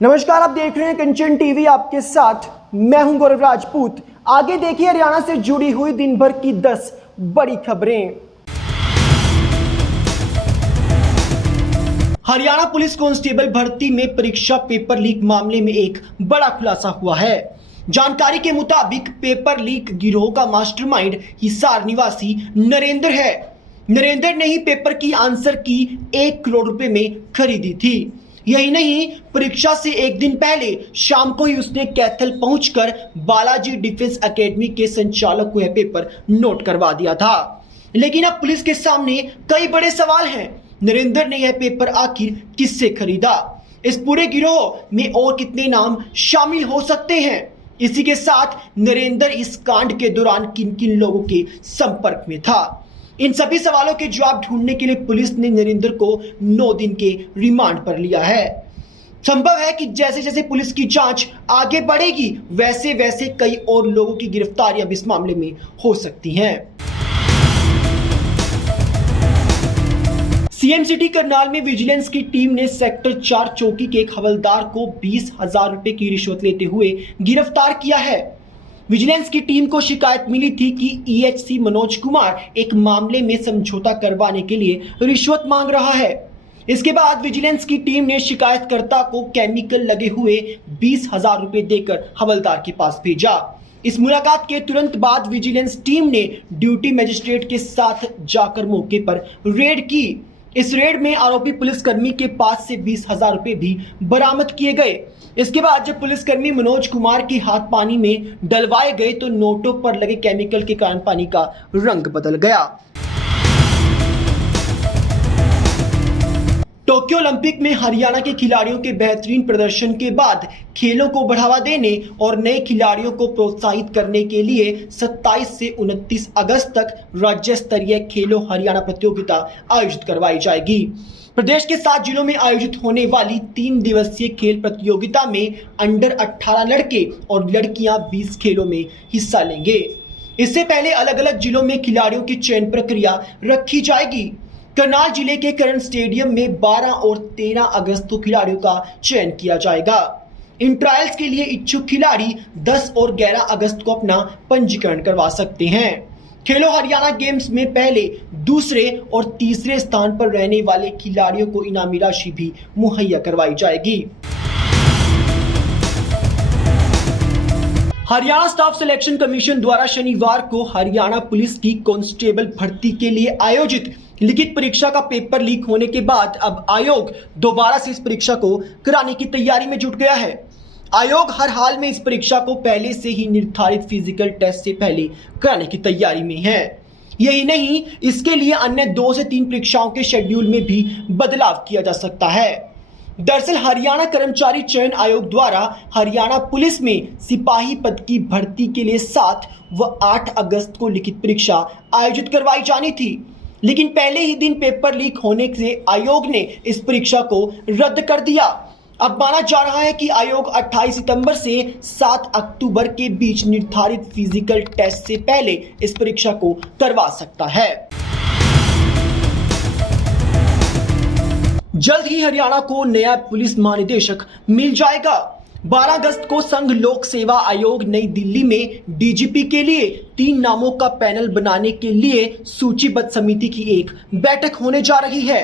नमस्कार, आप देख रहे हैं कंचन टीवी। आपके साथ मैं हूं गौरव राजपूत। आगे देखिए हरियाणा से जुड़ी हुई दिन भर की 10 बड़ी खबरें। हरियाणा पुलिस कांस्टेबल भर्ती में परीक्षा पेपर लीक मामले में एक बड़ा खुलासा हुआ है। जानकारी के मुताबिक पेपर लीक गिरोह का मास्टरमाइंड हिसार निवासी नरेंद्र है। नरेंद्र ने ही पेपर की आंसर की 1 करोड़ रुपए में खरीदी थी। यही नहीं, परीक्षा से एक दिन पहले शाम को ही उसने कैथल पहुंचकर बालाजी डिफेंस एकेडमी के संचालक को यह पेपर नोट करवा दिया था। लेकिन अब पुलिस के सामने कई बड़े सवाल हैं। नरेंद्र ने यह पेपर आखिर किससे खरीदा? इस पूरे गिरोह में और कितने नाम शामिल हो सकते हैं? इसी के साथ नरेंद्र इस कांड के दौरान किन किन लोगों के संपर्क में था? इन सभी सवालों के जवाब ढूंढने के लिए पुलिस ने नरेंद्र को 9 दिन के रिमांड पर लिया है। संभव है कि जैसे जैसे पुलिस की जांच आगे बढ़ेगी वैसे वैसे कई और लोगों की गिरफ्तारियां भी इस मामले में हो सकती हैं। सीएम सिटी करनाल में विजिलेंस की टीम ने सेक्टर 4 चौकी के एक हवलदार को 20,000 रुपए की रिश्वत लेते हुए गिरफ्तार किया है। विजिलेंस की टीम को शिकायत मिली थी कि ईएचसी मनोज कुमार एक मामले में समझौता करवाने के लिए रिश्वत मांग रहा है। इसके बाद विजिलेंस की टीम ने शिकायतकर्ता को केमिकल लगे हुए 20,000 रुपए देकर हवलदार के पास भेजा। इस मुलाकात के तुरंत बाद विजिलेंस टीम ने ड्यूटी मजिस्ट्रेट के साथ जाकर मौके पर रेड की। इस रेड में आरोपी पुलिसकर्मी के पास से 20,000 रुपए भी बरामद किए गए। इसके बाद जब पुलिसकर्मी मनोज कुमार के हाथ पानी में डलवाए गए तो नोटों पर लगे केमिकल के कारण पानी का रंग बदल गया। टोक्यो ओलंपिक में हरियाणा के खिलाड़ियों के बेहतरीन प्रदर्शन के बाद खेलों को बढ़ावा देने और नए खिलाड़ियों को प्रोत्साहित करने के लिए 27 से 29 अगस्त तक राज्य स्तरीय खेलो हरियाणा प्रतियोगिता आयोजित करवाई जाएगी। प्रदेश के 7 जिलों में आयोजित होने वाली 3 दिवसीय खेल प्रतियोगिता में अंडर 18 लड़के और लड़कियां 20 खेलों में हिस्सा लेंगे। इससे पहले अलग अलग जिलों में खिलाड़ियों की चयन प्रक्रिया रखी जाएगी। करनाल जिले के करण स्टेडियम में 12 और 13 अगस्त को खिलाड़ियों का चयन किया जाएगा। इन ट्रायल्स के लिए इच्छुक खिलाड़ी 10 और 11 अगस्त को अपना पंजीकरण करवा सकते हैं। खेलो हरियाणा गेम्स में पहले, दूसरे और तीसरे स्थान पर रहने वाले खिलाड़ियों को इनामी राशि भी मुहैया करवाई जाएगी। हरियाणा स्टाफ सिलेक्शन कमीशन द्वारा शनिवार को हरियाणा पुलिस की कांस्टेबल भर्ती के लिए आयोजित लिखित परीक्षा का पेपर लीक होने के बाद अब आयोग दोबारा से इस परीक्षा को कराने की तैयारी में जुट गया है। आयोग हर हाल में इस परीक्षा को पहले से ही निर्धारित फिजिकल टेस्ट से पहले कराने की तैयारी में है। यही नहीं, इसके लिए अन्य 2 से 3 परीक्षाओं के शेड्यूल में भी बदलाव किया जा सकता है। दरअसल हरियाणा कर्मचारी चयन आयोग द्वारा हरियाणा पुलिस में सिपाही पद की भर्ती के लिए 7 व 8 अगस्त को लिखित परीक्षा आयोजित करवाई जानी थी, लेकिन पहले ही दिन पेपर लीक होने से आयोग ने इस परीक्षा को रद्द कर दिया। अब माना जा रहा है कि आयोग 28 सितंबर से 7 अक्टूबर के बीच निर्धारित फिजिकल टेस्ट से पहले इस परीक्षा को करवा सकता है। जल्द ही हरियाणा को नया पुलिस महानिदेशक मिल जाएगा। 12 अगस्त को संघ लोक सेवा आयोग नई दिल्ली में डीजीपी के लिए 3 नामों का पैनल बनाने के लिए सूचीबद्ध समिति की एक बैठक होने जा रही है।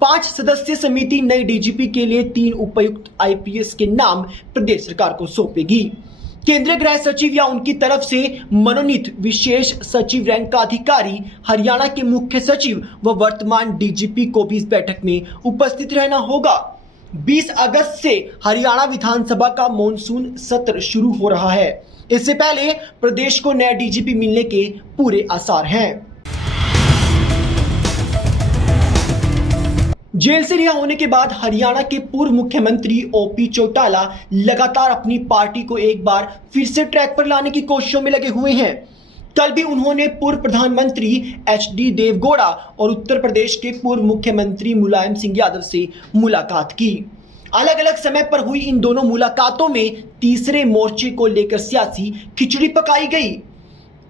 5 सदस्यीय समिति नई डीजीपी के लिए 3 उपायुक्त आईपीएस के नाम प्रदेश सरकार को सौंपेगी। केंद्रीय गृह सचिव या उनकी तरफ से मनोनीत विशेष सचिव रैंक का अधिकारी, हरियाणा के मुख्य सचिव व वर्तमान डीजीपी को भी इस बैठक में उपस्थित रहना होगा। 20 अगस्त से हरियाणा विधानसभा का मॉनसून सत्र शुरू हो रहा है। इससे पहले प्रदेश को नया डीजीपी मिलने के पूरे आसार हैं। जेल से रिहा होने के बाद हरियाणा के पूर्व मुख्यमंत्री ओपी चौटाला लगातार अपनी पार्टी को एक बार फिर से ट्रैक पर लाने की कोशिशों में लगे हुए हैं। कल भी उन्होंने पूर्व प्रधानमंत्री एचडी देवगौड़ा और उत्तर प्रदेश के पूर्व मुख्यमंत्री मुलायम सिंह यादव से मुलाकात की। अलग अलग समय पर हुई इन दोनों मुलाकातों में तीसरे मोर्चे को लेकर सियासी खिचड़ी पकाई गई।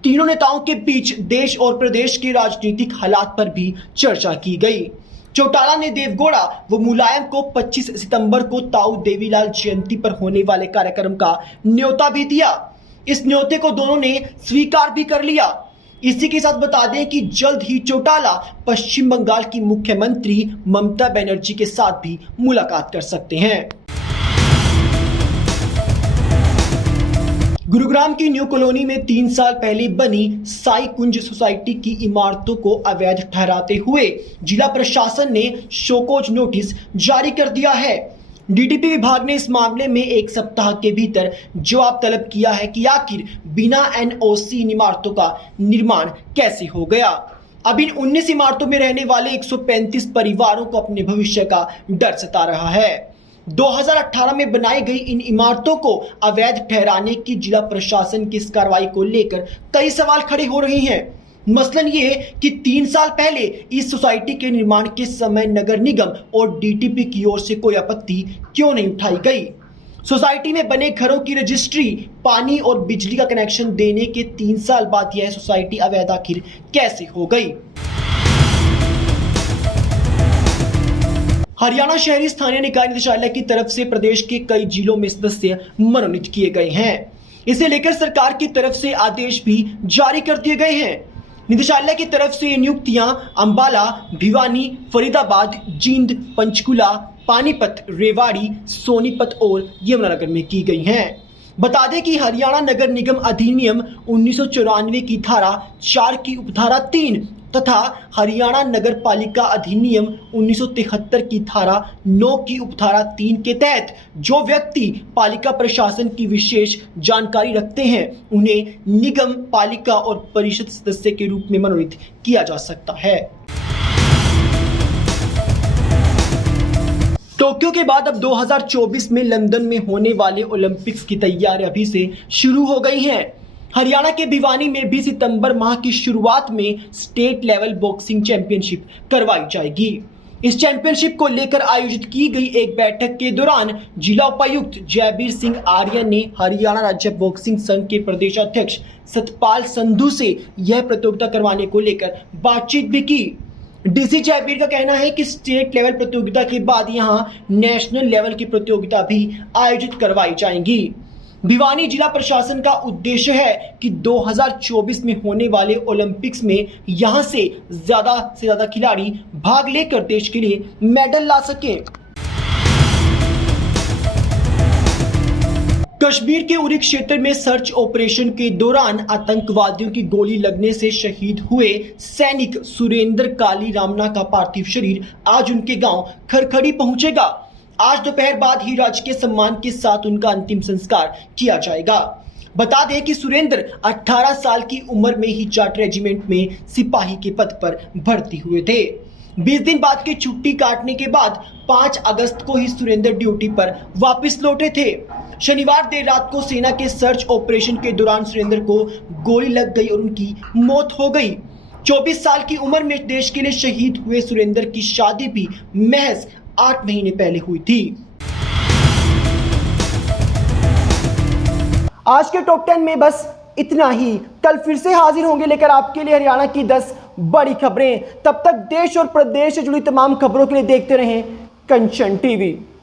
तीनों नेताओं के बीच देश और प्रदेश के राजनीतिक हालात पर भी चर्चा की गई। चौटाला ने देवगौड़ा व मुलायम को 25 सितंबर को ताऊ देवीलाल जयंती पर होने वाले कार्यक्रम का न्योता भी दिया। इस न्योते को दोनों ने स्वीकार भी कर लिया। इसी के साथ बता दें कि जल्द ही चौटाला पश्चिम बंगाल की मुख्यमंत्री ममता बनर्जी के साथ भी मुलाकात कर सकते हैं। गुरुग्राम की न्यू कॉलोनी में 3 साल पहले बनी साई कुंज सोसाइटी की इमारतों को अवैध ठहराते हुए जिला प्रशासन ने शोकॉज नोटिस जारी कर दिया है। डीटीपी विभाग ने इस मामले में 1 सप्ताह के भीतर जवाब तलब किया है कि आखिर बिना एनओसी इन इमारतों का निर्माण कैसे हो गया। अब इन 19 इमारतों में रहने वाले 135 परिवारों को अपने भविष्य का डर सता रहा है। 2018 में बनाई गई इन इमारतों को अवैध ठहराने की जिला प्रशासन की इस कार्रवाई को लेकर कई सवाल खड़े हो रहे हैं। मसलन ये है कि 3 साल पहले इस सोसाइटी के निर्माण के समय नगर निगम और डीटीपी की ओर से कोई आपत्ति क्यों नहीं उठाई गई। सोसाइटी में बने घरों की रजिस्ट्री, पानी और बिजली का कनेक्शन देने के 3 साल बाद यह सोसाइटी अवैध आखिर कैसे हो गई। हरियाणा शहरी स्थानीय निकाय निदेशालय की तरफ से प्रदेश के कई जिलों में सदस्य मनोनीत किए गए हैं। इसे लेकर सरकार की तरफ से आदेश भी जारी कर दिए गए हैं। निदेशालय की तरफ से ये नियुक्तियां अंबाला, भिवानी, फरीदाबाद, जींद, पंचकुला, पानीपत, रेवाड़ी, सोनीपत और यमुनानगर में की गई हैं। बता दें कि हरियाणा नगर निगम अधिनियम 1994 की धारा 4 की उपधारा 3 तथा हरियाणा नगर पालिका अधिनियम 1973 की धारा 9 की उपधारा 3 के तहत जो व्यक्ति पालिका प्रशासन की विशेष जानकारी रखते हैं उन्हें निगम, पालिका और परिषद सदस्य के रूप में मनोनीत किया जा सकता है। टोक्यो के बाद अब 2024 में लंदन में होने वाले ओलंपिक्स की तैयारियां अभी से शुरू हो गई हैं। हरियाणा के भिवानी में भी सितंबर माह की शुरुआत में स्टेट लेवल बॉक्सिंग चैंपियनशिप करवाई जाएगी। इस चैंपियनशिप को लेकर आयोजित की गई एक बैठक के दौरान जिला उपायुक्त जयबीर सिंह आर्य ने हरियाणा राज्य बॉक्सिंग संघ के प्रदेश अध्यक्ष सतपाल संधू से यह प्रतियोगिता करवाने को लेकर बातचीत भी की। डीसी जयबीर का कहना है कि स्टेट लेवल प्रतियोगिता के बाद यहां नेशनल लेवल की प्रतियोगिता भी आयोजित करवाई जाएंगी। भिवानी जिला प्रशासन का उद्देश्य है कि 2024 में होने वाले ओलंपिक्स में यहां से ज्यादा खिलाड़ी भाग लेकर देश के लिए मेडल ला सकें। कश्मीर के उरी क्षेत्र में सर्च ऑपरेशन के दौरान आतंकवादियों की गोली लगने से शहीद हुए सैनिक सुरेंद्र काली रामना का पार्थिव शरीर आज उनके गांव खरखड़ी पहुंचेगा। आज दोपहर बाद ही राजकीय सम्मान के साथ उनका अंतिम संस्कार किया जाएगा। बता दें कि सुरेंद्र 18 साल की उम्र में ही जाट रेजिमेंट में सिपाही के पद पर भर्ती हुए थे। 20 दिन बाद की छुट्टी काटने के बाद 5 अगस्त को ही सुरेंद्र ड्यूटी पर वापस लौटे थे। शनिवार देर रात को सेना के सर्च ऑपरेशन के दौरान सुरेंद्र को गोली लग गई और उनकी मौत हो गई। 24 साल की उम्र में देश के लिए शहीद हुए सुरेंद्र की शादी भी महज 8 महीने पहले हुई थी। आज के टॉप 10 में बस इतना ही। कल फिर से हाजिर होंगे लेकर आपके लिए हरियाणा की 10 बड़ी खबरें। तब तक देश और प्रदेश से जुड़ी तमाम खबरों के लिए देखते रहें कंचन टीवी।